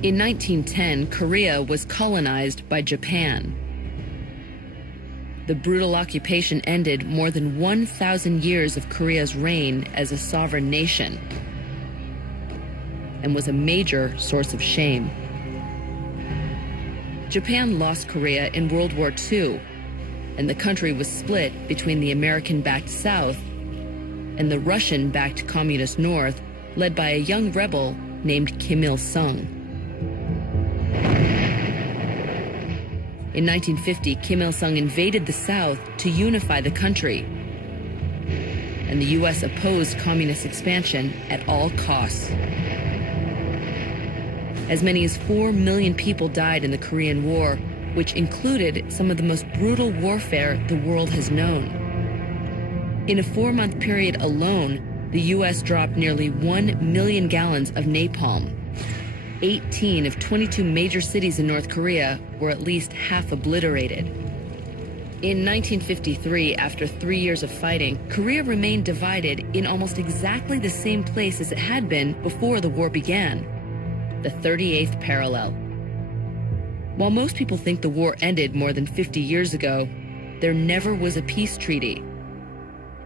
In 1910, Korea was colonized by Japan. The brutal occupation ended more than 1,000 years of Korea's reign as a sovereign nation and was a major source of shame. Japan lost Korea in World War II, and the country was split between the American-backed South and the Russian-backed Communist North, led by a young rebel named Kim Il-sung. In 1950, Kim Il-sung invaded the South to unify the country, and the U.S. opposed communist expansion at all costs. As many as 4 million people died in the Korean War, which included some of the most brutal warfare the world has known. In a 4-month period alone, the U.S. dropped nearly 1 million gallons of napalm. 18 of 22 major cities in North Korea were at least half obliterated. In 1953, after 3 years of fighting, Korea remained divided in almost exactly the same place as it had been before the war began, the 38th parallel. While most people think the war ended more than 50 years ago, there never was a peace treaty.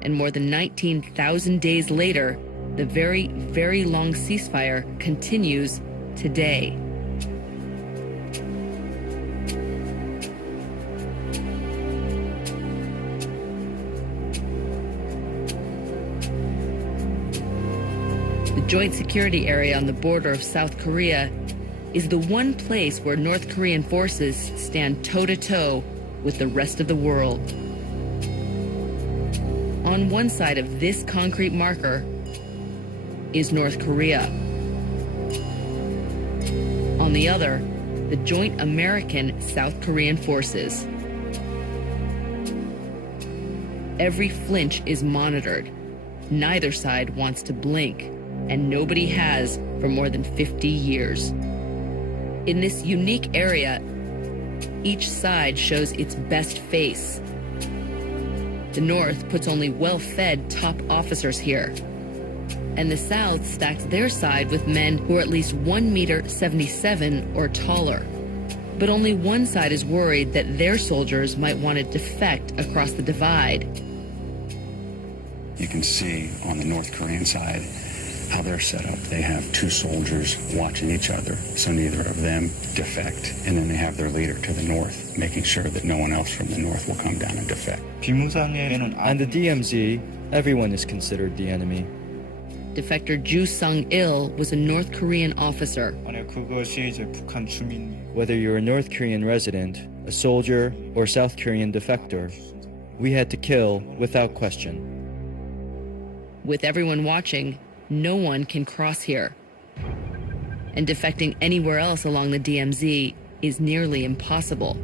And more than 19,000 days later, the very, very long ceasefire continues today. The Joint Security Area on the border of South Korea is the one place where North Korean forces stand toe-to-toe with the rest of the world. On one side of this concrete marker is North Korea. On the other, the joint American-South Korean forces. Every flinch is monitored. Neither side wants to blink, and nobody has for more than 50 years. In this unique area, each side shows its best face. The North puts only well-fed top officers here, and the South stacks their side with men who are at least 1.77 meters or taller. But only one side is worried that their soldiers might want to defect across the divide. You can see on the North Korean side how they're set up. They have 2 soldiers watching each other, so neither of them defect. And then they have their leader to the north, making sure that no one else from the north will come down and defect. On the DMZ, everyone is considered the enemy. Defector Ju Sung-il was a North Korean officer. Whether you're a North Korean resident, a soldier, or South Korean defector, we had to kill without question. With everyone watching, no one can cross here. And defecting anywhere else along the DMZ is nearly impossible.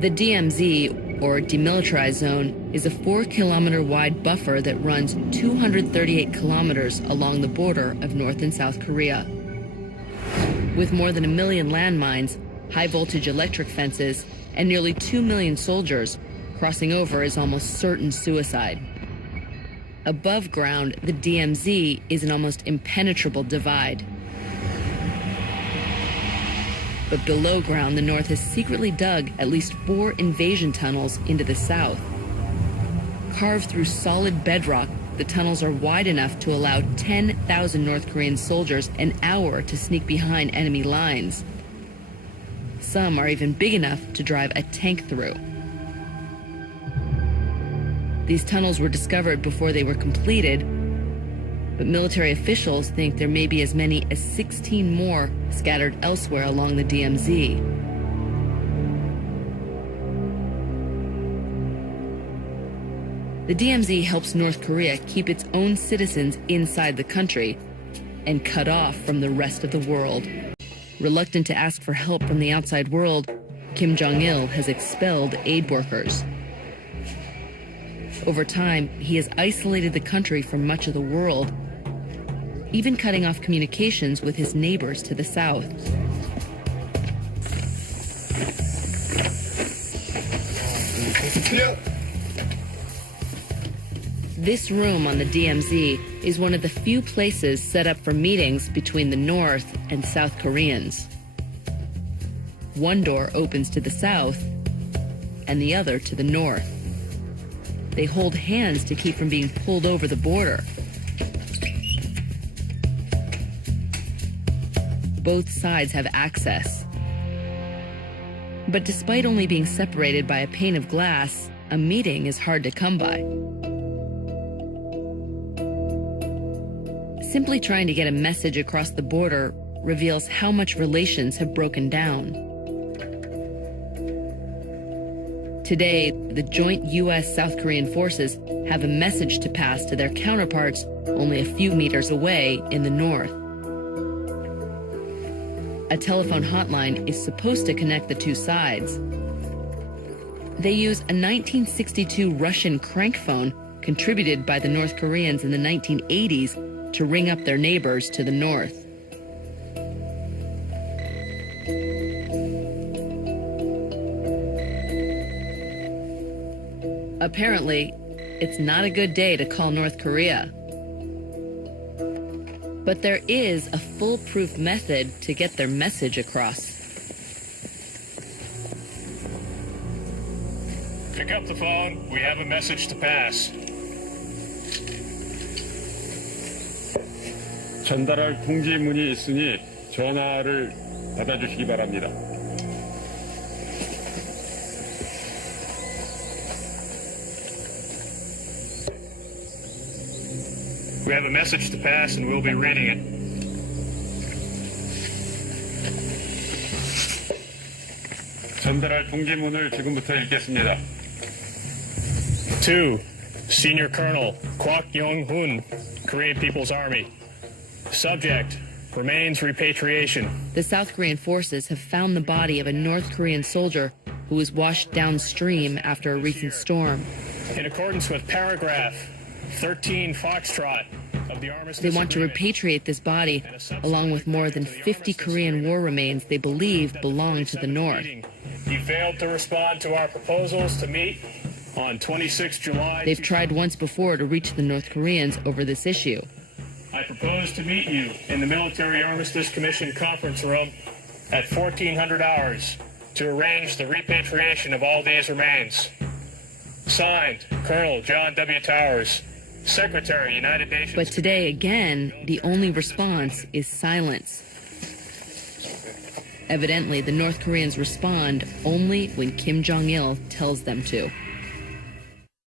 The DMZ, or Demilitarized Zone, is a 4-kilometer wide buffer that runs 238 kilometers along the border of North and South Korea. With more than 1 million landmines, high-voltage electric fences, and nearly 2 million soldiers, crossing over is almost certain suicide. Above ground, the DMZ is an almost impenetrable divide. But below ground, the North has secretly dug at least 4 invasion tunnels into the South. Carved through solid bedrock, the tunnels are wide enough to allow 10,000 North Korean soldiers an hour to sneak behind enemy lines. Some are even big enough to drive a tank through. These tunnels were discovered before they were completed, but military officials think there may be as many as 16 more scattered elsewhere along the DMZ. The DMZ helps North Korea keep its own citizens inside the country and cut off from the rest of the world. Reluctant to ask for help from the outside world, Kim Jong-il has expelled aid workers. Over time, he has isolated the country from much of the world, even cutting off communications with his neighbors to the south. This room on the DMZ is one of the few places set up for meetings between the North and South Koreans. One door opens to the south and the other to the north. They hold hands to keep from being pulled over the border. Both sides have access. But despite only being separated by a pane of glass, a meeting is hard to come by. Simply trying to get a message across the border reveals how much relations have broken down. Today, the joint U.S.-South Korean forces have a message to pass to their counterparts only a few meters away in the north. A telephone hotline is supposed to connect the two sides. They use a 1962 Russian crank phone contributed by the North Koreans in the 1980s to ring up their neighbors to the north. Apparently, it's not a good day to call North Korea. But there is a foolproof method to get their message across. Pick up the phone. We have a message to pass. 전달할 통지문이 있으니 전화를 받아주시기 바랍니다. We have a message to pass and we'll be reading it. 전달할 통지문을 지금부터 읽겠습니다. To Senior Colonel Kwak Yong-hun, Korean People's Army. Subject, remains repatriation. The South Korean forces have found the body of a North Korean soldier who was washed downstream after a recent storm. In accordance with paragraph 13 Foxtrot of the Armistice They want to Agreement, repatriate this body, along with more than 50 Korean war remains they believe belong to the North. You failed to respond to our proposals to meet on 26 July. They've tried once before to reach the North Koreans over this issue. I propose to meet you in the Military Armistice Commission conference room at 1400 hours to arrange the repatriation of all these remains. Signed, Colonel John W. Towers, Secretary, United Nations. But today, again, the only response is silence. Evidently, the North Koreans respond only when Kim Jong-il tells them to.